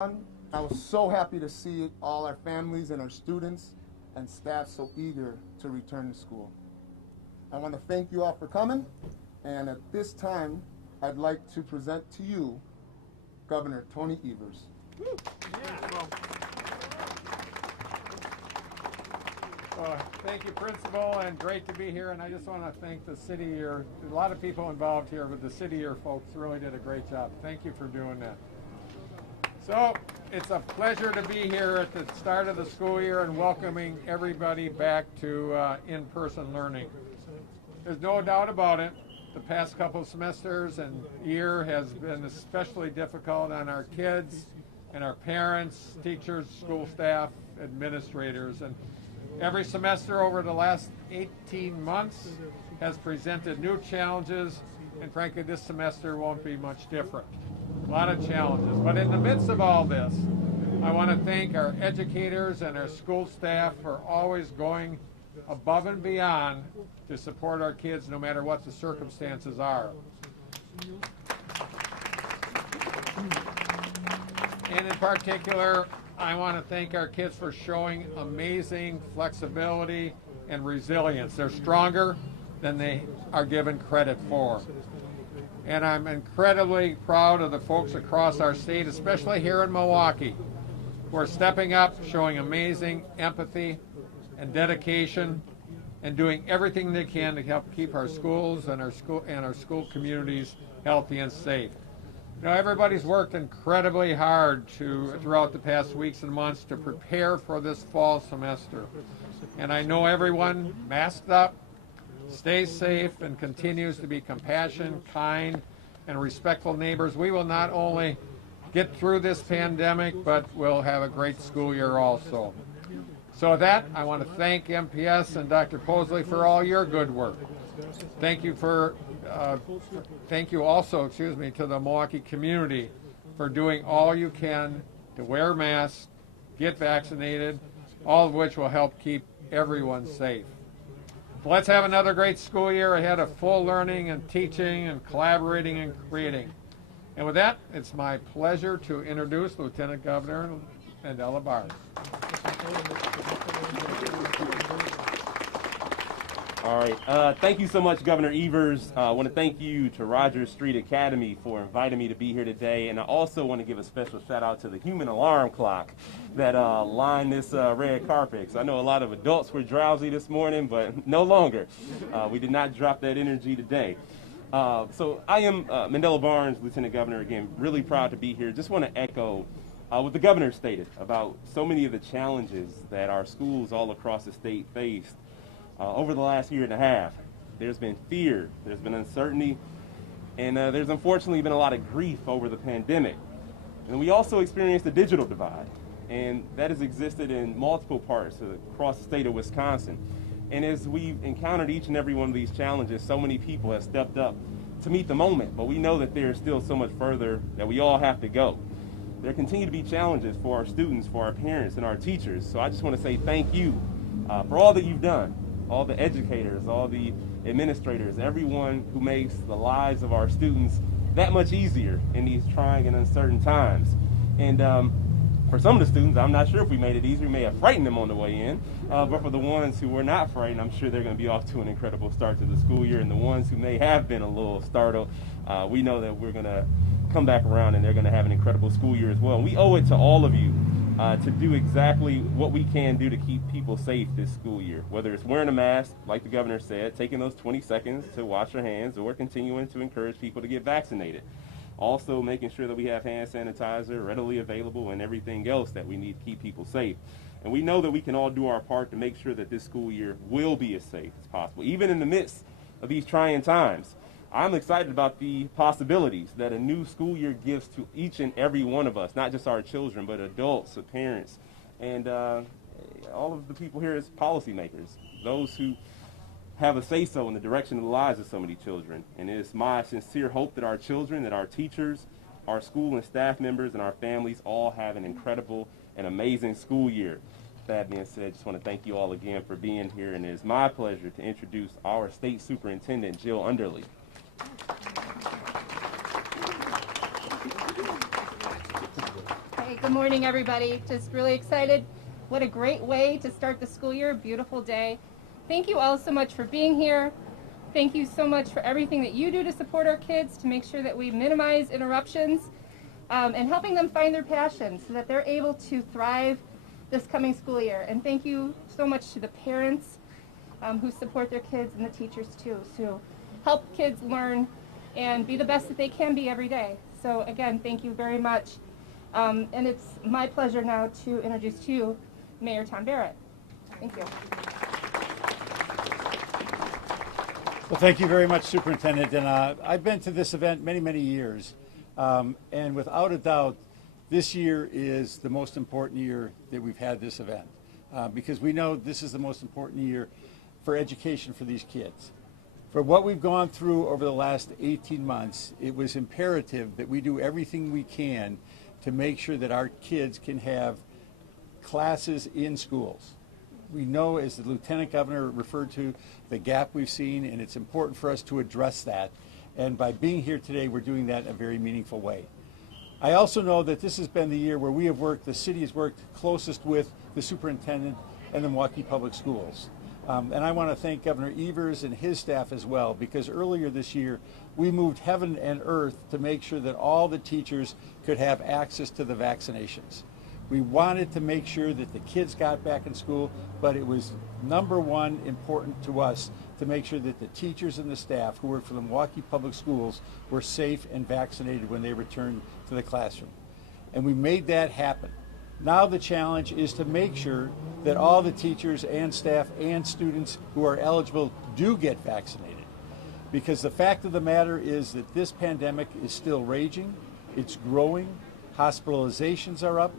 I was so happy to see all our families and our students and staff so eager to return to school. I want to thank you all for coming, and at this time, I'd like to present to you Governor Tony Evers. Thank you, Principal, and great to be here. And I just want to thank the city here. A lot of people involved here, but the city here folks really did a great job. Thank you for doing that. So it's a pleasure to be here at the start of the school year and welcoming everybody back to in-person learning. There's no doubt about it. The past couple of semesters and year has been especially difficult on our kids and our parents, teachers, school staff, administrators. And every semester over the last 18 months has presented new challenges, and frankly, this semester won't be much different. A lot of challenges. But in the midst of all this, I want to thank our educators and our school staff for always going above and beyond to support our kids no matter what the circumstances are. And in particular, I want to thank our kids for showing amazing flexibility and resilience. They're stronger than they are given credit for. And I'm incredibly proud of the folks across our state, especially here in Milwaukee, who are stepping up, showing amazing empathy and dedication, and doing everything they can to help keep our schools and our school communities healthy and safe. You know, everybody's worked incredibly hard throughout the past weeks and months to prepare for this fall semester. And I know everyone masked up, stays safe, and continues to be compassionate, kind, and respectful neighbors. We will not only get through this pandemic, but we'll have a great school year also. So with that, I want to thank MPS and Dr. Posley for all your good work. Thank you also, to the Milwaukee community for doing all you can to wear masks, get vaccinated, all of which will help keep everyone safe. So let's have another great school year ahead of full learning and teaching and collaborating and creating. And with that, it's my pleasure to introduce Lieutenant Governor Mandela Barnes. All right. Thank you so much, Governor Evers. I want to thank you to Rogers Street Academy for inviting me to be here today. And I also want to give a special shout out to the human alarm clock that lined this red carpet. Because I know a lot of adults were drowsy this morning, but no longer. We did not drop that energy today. So I am Mandela Barnes, Lieutenant Governor, again, really proud to be here. Just want to echo what the governor stated about so many of the challenges that our schools all across the state faced. Over the last year and a half, there's been fear, there's been uncertainty, and there's unfortunately been a lot of grief over the pandemic. And we also experienced a digital divide, and that has existed in multiple parts across the state of Wisconsin. And as we've encountered each and every one of these challenges, so many people have stepped up to meet the moment, but we know that there's still so much further that we all have to go. There continue to be challenges for our students, for our parents, and our teachers. So I just want to say thank you for all that you've done. All the educators, all the administrators, everyone who makes the lives of our students that much easier in these trying and uncertain times. And for some of the students, I'm not sure if we made it easier. We may have frightened them on the way in, but for the ones who were not frightened, I'm sure they're going to be off to an incredible start to the school year. And the ones who may have been a little startled, we know that we're going to come back around and they're going to have an incredible school year as well. And we owe it to all of you to do exactly what we can do to keep people safe this school year, whether it's wearing a mask, like the governor said, taking those 20 seconds to wash your hands, or continuing to encourage people to get vaccinated. Also making sure that we have hand sanitizer readily available and everything else that we need to keep people safe. And we know that we can all do our part to make sure that this school year will be as safe as possible, even in the midst of these trying times. I'm excited about the possibilities that a new school year gives to each and every one of us, not just our children, but adults, parents, and all of the people here as policymakers, those who have a say-so in the direction of the lives of so many children. And it is my sincere hope that our children, that our teachers, our school and staff members, and our families all have an incredible and amazing school year. That being said, I just want to thank you all again for being here, and it is my pleasure to introduce our State Superintendent, Jill Underly. Hey Hey, good morning, everybody. Just really excited. What a great way to start the school year. Beautiful day. Thank you all so much for being here. Thank you so much for everything that you do to support our kids, to make sure that we minimize interruptions and helping them find their passion so that they're able to thrive this coming school year. And thank you so much to the parents who support their kids and the teachers too, to help kids learn and be the best that they can be every day. So again, thank you very much. And it's my pleasure now to introduce to you Mayor Tom Barrett. Thank you. Well, thank you very much, Superintendent. And I've been to this event many, many years. And without a doubt, this year is the most important year that we've had this event. Because we know this is the most important year for education for these kids. For what we've gone through over the last 18 months, it was imperative that we do everything we can to make sure that our kids can have classes in schools. We know, as the Lieutenant Governor referred to, the gap we've seen, and it's important for us to address that. And by being here today, we're doing that in a very meaningful way. I also know that this has been the year where we have worked, the city has worked closest with the superintendent and the Milwaukee Public Schools. And I want to thank Governor Evers and his staff as well, because earlier this year, we moved heaven and earth to make sure that all the teachers could have access to the vaccinations. We wanted to make sure that the kids got back in school, but it was number one important to us to make sure that the teachers and the staff who work for the Milwaukee Public Schools were safe and vaccinated when they returned to the classroom. And we made that happen. Now the challenge is to make sure that all the teachers and staff and students who are eligible do get vaccinated. Because the fact of the matter is that this pandemic is still raging, it's growing, hospitalizations are up,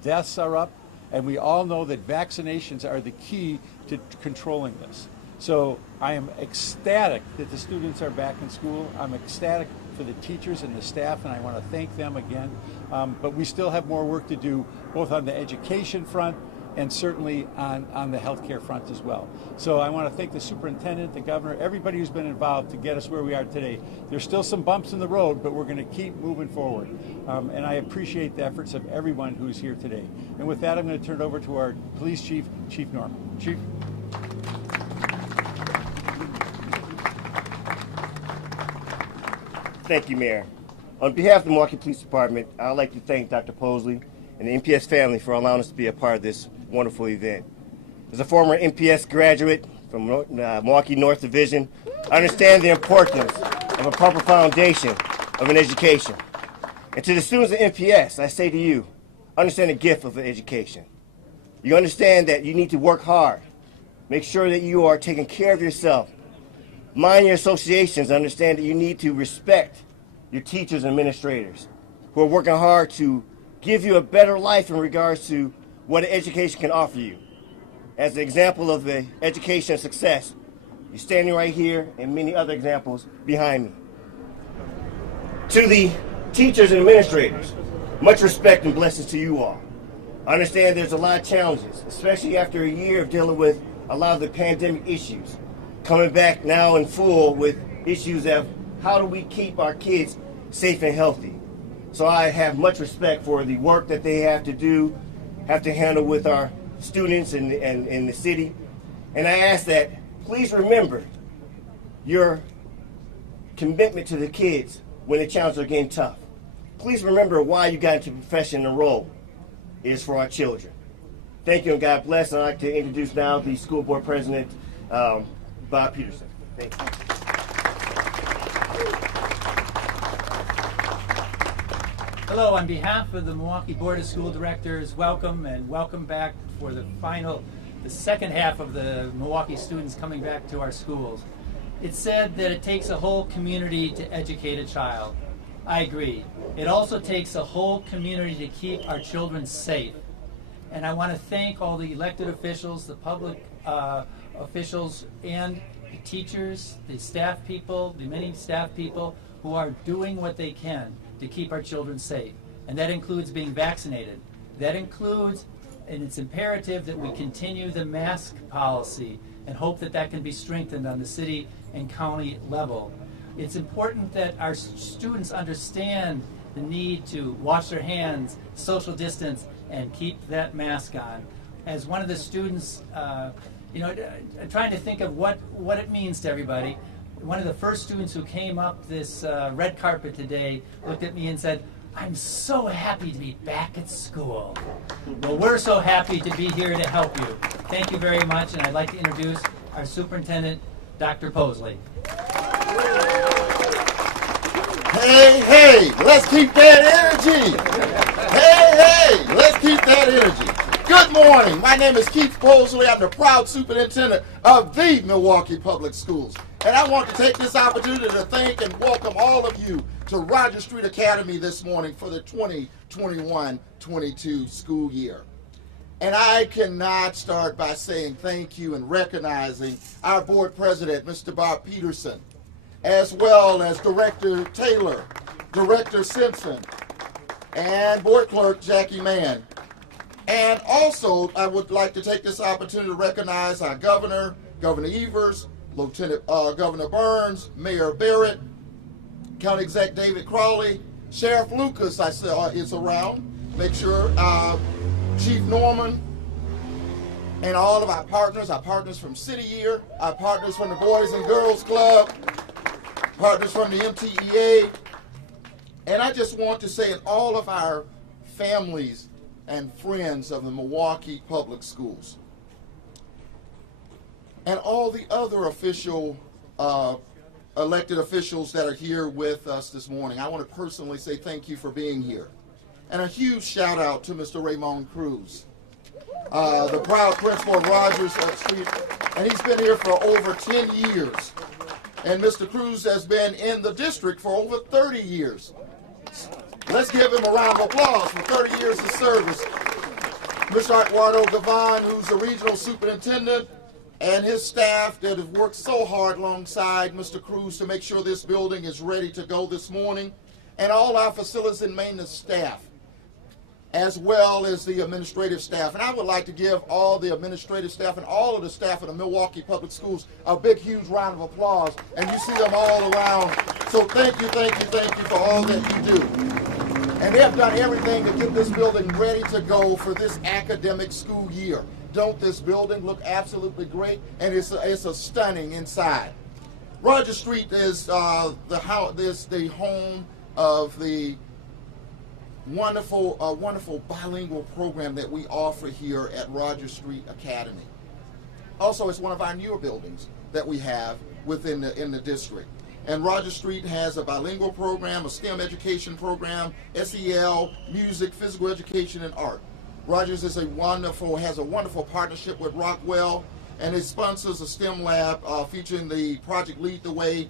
deaths are up, and we all know that vaccinations are the key to controlling this. So I am ecstatic that the students are back in school. I'm ecstatic for the teachers and the staff, and I want to thank them again. But we still have more work to do, both on the education front and certainly on the healthcare front as well. So I want to thank the superintendent, the governor, everybody who's been involved to get us where we are today. There's still some bumps in the road, but we're going to keep moving forward. And I appreciate the efforts of everyone who's here today. And with that, I'm going to turn it over to our police chief, Chief Norman. Chief. Thank you, Mayor. On behalf of the Milwaukee Police Department, I'd like to thank Dr. Posley and the MPS family for allowing us to be a part of this wonderful event. As a former MPS graduate from Milwaukee North Division, I understand the importance of a proper foundation of an education. And to the students of MPS, I say to you, understand the gift of an education. You understand that you need to work hard, make sure that you are taking care of yourself, mind your associations, understand that you need to respect your teachers and administrators who are working hard to give you a better life in regards to what an education can offer you. As an example of the education success, you're standing right here and many other examples behind me. To the teachers and administrators, much respect and blessings to you all. I understand there's a lot of challenges, especially after a year of dealing with a lot of the pandemic issues. Coming back now in full with issues of how do we keep our kids safe and healthy. So I have much respect for the work that they have to do, have to handle with our students in the city. And I ask that please remember your commitment to the kids when the challenges are getting tough. Please remember why you got into the profession and role. It is for our children. Thank you and God bless. I'd like to introduce now the school board president, Bob Peterson. Thank you. Hello, on behalf of the Milwaukee Board of School Directors, welcome and welcome back for the second half of the Milwaukee students coming back to our schools. It's said that it takes a whole community to educate a child. I agree. It also takes a whole community to keep our children safe. And I want to thank all the elected officials, the public officials, and the teachers, the staff people, the many staff people who are doing what they can to keep our children safe. And that includes being vaccinated. That includes, and it's imperative that we continue the mask policy and hope that that can be strengthened on the city and county level. It's important that our students understand the need to wash their hands, social distance, and keep that mask on. As one of the students, trying to think of what it means to everybody, one of the first students who came up this red carpet today looked at me and said, "I'm so happy to be back at school." Well, we're so happy to be here to help you. Thank you very much, and I'd like to introduce our superintendent, Dr. Posley. Hey, let's keep that energy. Hey, let's keep that energy. Good morning. My name is Keith Posley. I'm the proud superintendent of the Milwaukee Public Schools. And I want to take this opportunity to thank and welcome all of you to Rogers Street Academy this morning for the 2021-22 school year. And I cannot start by saying thank you and recognizing our board president, Mr. Bob Peterson, as well as Director Taylor, Director Simpson, and board clerk Jackie Mann. And also, I would like to take this opportunity to recognize our governor, Governor Evers, Lieutenant Governor Burns, Mayor Barrett, County Exec David Crowley, Sheriff Lucas I saw is around. Make sure Chief Norman, and all of our partners from City Year, our partners from the Boys and Girls Club, partners from the MTEA, and I just want to say, and all of our families and friends of the Milwaukee Public Schools, and all the other official elected officials that are here with us this morning. I want to personally say thank you for being here. And a huge shout out to Mr. Raymond Cruz, the proud principal of Rogers Street, and he's been here for over 10 years. And Mr. Cruz has been in the district for over 30 years. Let's give him a round of applause for 30 years of service. Mr. Eduardo Gavan, who's the regional superintendent, and his staff that have worked so hard alongside Mr. Cruz to make sure this building is ready to go this morning, and all our facilities and maintenance staff, as well as the administrative staff. And I would like to give all the administrative staff and all of the staff of the Milwaukee Public Schools a big, huge round of applause. And you see them all around. So thank you for all that you do. And they have done everything to get this building ready to go for this academic school year. Don't this building look absolutely great? And it's a stunning inside. Rogers Street is the home of the wonderful bilingual program that we offer here at Rogers Street Academy. Also, it's one of our newer buildings that we have within the district. And Rogers Street has a bilingual program, a STEM education program, SEL, music, physical education, and art. Rogers has a wonderful partnership with Rockwell, and it sponsors a STEM lab featuring the Project Lead the Way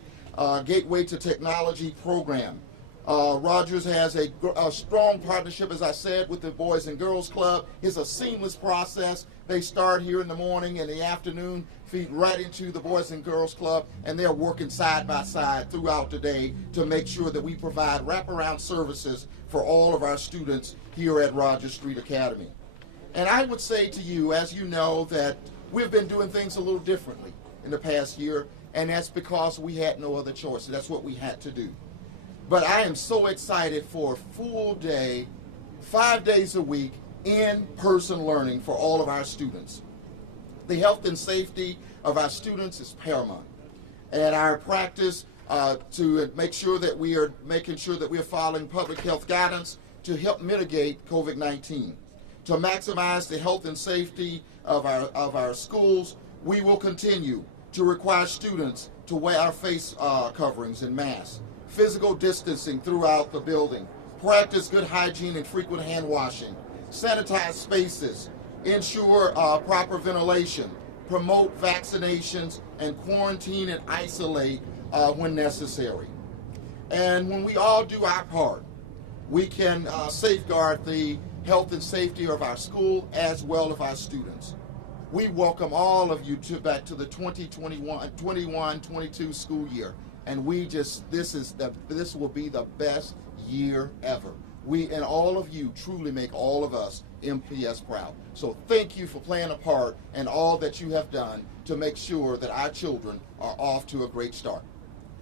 Gateway to Technology program. Rogers has a strong partnership, as I said, with the Boys and Girls Club. It's a seamless process. They start here in the morning and the afternoon, feed right into the Boys and Girls Club, and they're working side by side throughout the day to make sure that we provide wraparound services for all of our students here at Rogers Street Academy. And I would say to you, as you know, that we've been doing things a little differently in the past year, and that's because we had no other choice. That's what we had to do. But I am so excited for a full day, 5 days a week, in-person learning for all of our students. The health and safety of our students is paramount. And our practice to make sure that we are following public health guidance to help mitigate COVID-19. To maximize the health and safety of our schools, we will continue to require students to wear our face coverings and masks, physical distancing throughout the building, practice good hygiene and frequent hand washing, sanitize spaces, ensure proper ventilation, promote vaccinations, and quarantine and isolate when necessary. And when we all do our part, we can safeguard the health and safety of our school as well as our students. We welcome all of you back to the 2021-22 school year, and this will be the best year ever. We and all of you truly make all of us MPS proud. So thank you for playing a part and all that you have done to make sure that our children are off to a great start.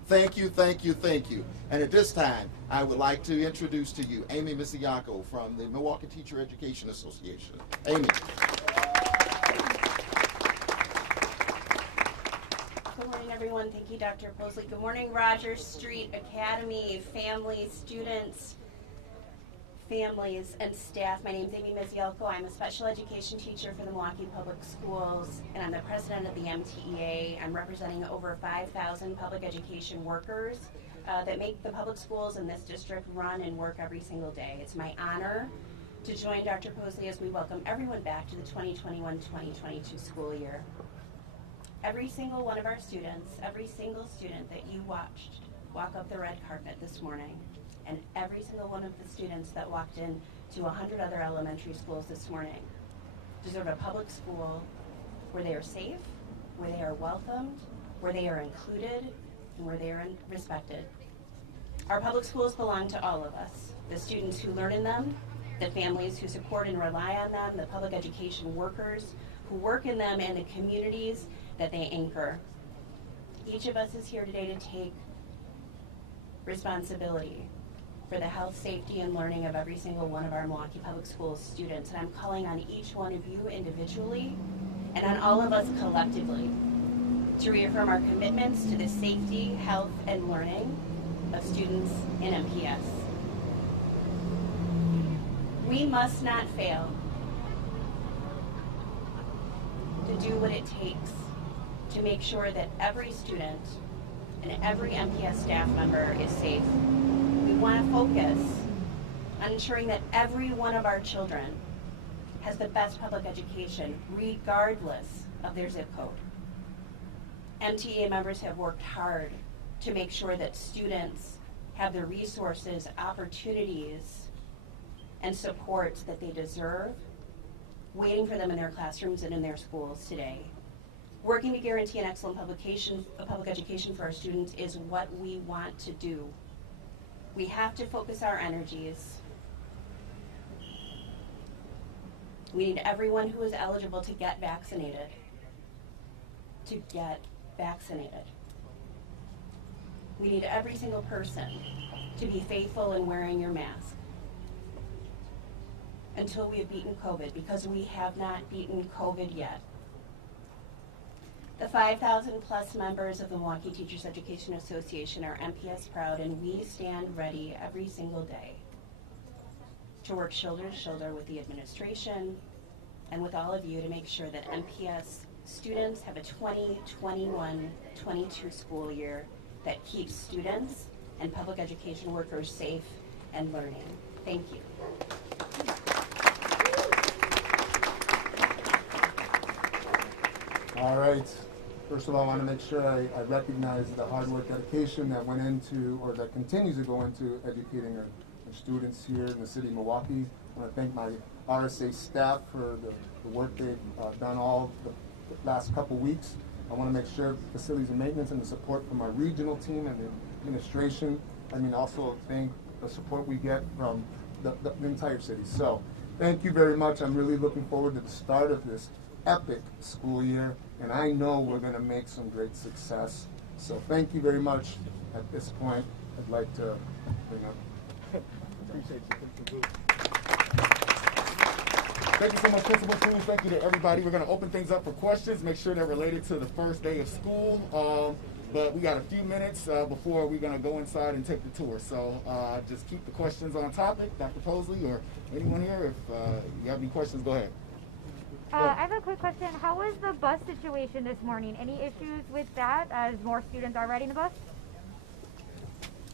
Thank you, thank you, thank you. And at this time, I would like to introduce to you Amy Misiako from the Milwaukee Teacher Education Association. Amy. Good morning, everyone. Thank you, Dr. Posley. Good morning, Rogers Street Academy, families, students, families, and staff. My name is Amy Misiako. I'm a special education teacher for the Milwaukee Public Schools, and I'm the president of the MTEA. I'm representing over 5,000 public education workers that make the public schools in this district run and work every single day. It's my honor to join Dr. Posley as we welcome everyone back to the 2021-2022 school year. Every single one of our students, every single student that you watched walk up the red carpet this morning, and every single one of the students that walked in to 100 other elementary schools this morning deserve a public school where they are safe, where they are welcomed, where they are included, and where they are respected. Our public schools belong to all of us, the students who learn in them, the families who support and rely on them, the public education workers who work in them, and the communities that they anchor. Each of us is here today to take responsibility for the health, safety, and learning of every single one of our Milwaukee Public Schools students. And I'm calling on each one of you individually and on all of us collectively to reaffirm our commitments to the safety, health, and learning of students in MPS. We must not fail to do what it takes to make sure that every student and every MPS staff member is safe. We want to focus on ensuring that every one of our children has the best public education, regardless of their zip code. MTEA members have worked hard to make sure that students have the resources, opportunities, and supports that they deserve, waiting for them in their classrooms and in their schools today. Working to guarantee an excellent public education for our students is what we want to do. We have to focus our energies. We need everyone who is eligible to get vaccinated. We need every single person to be faithful in wearing your mask until we have beaten COVID, because we have not beaten COVID yet. The 5,000 plus members of the Milwaukee Teachers Education Association are MPS proud, and we stand ready every single day to work shoulder to shoulder with the administration and with all of you to make sure that MPS students have a 2021-22 school year that keeps students and public education workers safe and learning. Thank you. All right. First of all, I want to make sure I recognize the hard work, dedication that went into, or that continues to go into, educating our students here in the city of Milwaukee. I want to thank my RSA staff for the work they've done all the last couple weeks. I want to make sure facilities and maintenance and the support from our regional team and the administration. I mean, also thank the support we get from the entire city. So thank you very much. I'm really looking forward to the start of this epic school year, and I know we're going to make some great success. So thank you very much. At this point, I'd like to bring up. Thank you so much, Principal Cruz. Thank you to everybody. We're going to open things up for questions, make sure they're related to the first day of school. But we got a few minutes before we're going to go inside and take the tour. So just keep the questions on topic. Dr. Posley or anyone here, if you have any questions, go ahead. I have a quick question. How was the bus situation this morning? Any issues with that as more students are riding the bus?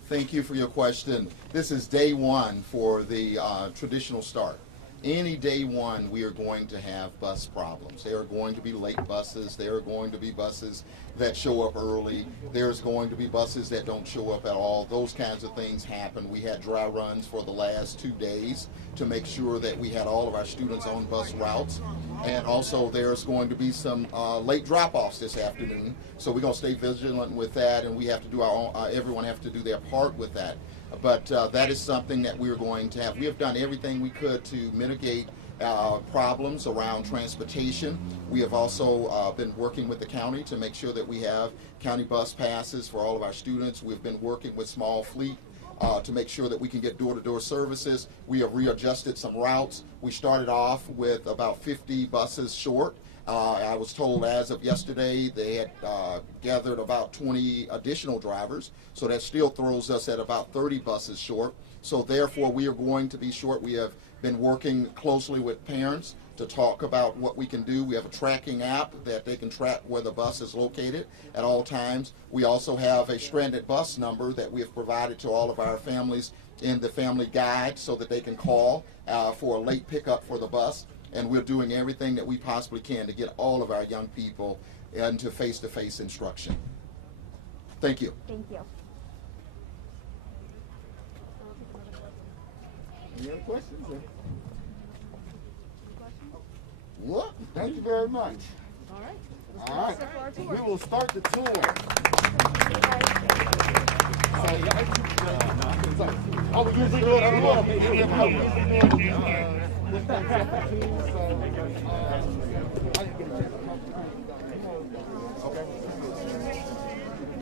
Thank you for your question. This is day one for the traditional start. Any day one, we are going to have bus problems. There are going to be late buses. There are going to be buses that show up early. There's going to be buses that don't show up at all. Those kinds of things happen. We had dry runs for the last 2 days to make sure that we had all of our students on bus routes. And also there's going to be some late drop-offs this afternoon. So we're going to stay vigilant with that, and we have to do our own, everyone have to do their part with that. But that is something that we're going to have. We have done everything we could to mitigate problems around transportation. We have also been working with the county to make sure that we have county bus passes for all of our students. We've been working with Small Fleet to make sure that we can get door-to-door services. We have readjusted some routes. We started off with about 50 buses short. I was told as of yesterday they had gathered about 20 additional drivers, so that still throws us at about 30 buses short. So therefore we are going to be short. We have been working closely with parents to talk about what we can do. We have a tracking app that they can track where the bus is located at all times. We also have a stranded bus number that we have provided to all of our families in the family guide so that they can call for a late pickup for the bus. And we're doing everything that we possibly can to get all of our young people into face-to-face instruction. Thank you. Thank you. Any other questions? Well, thank you very much. All right. All right. We will start the tour. I would usually do it a little bit. Okay.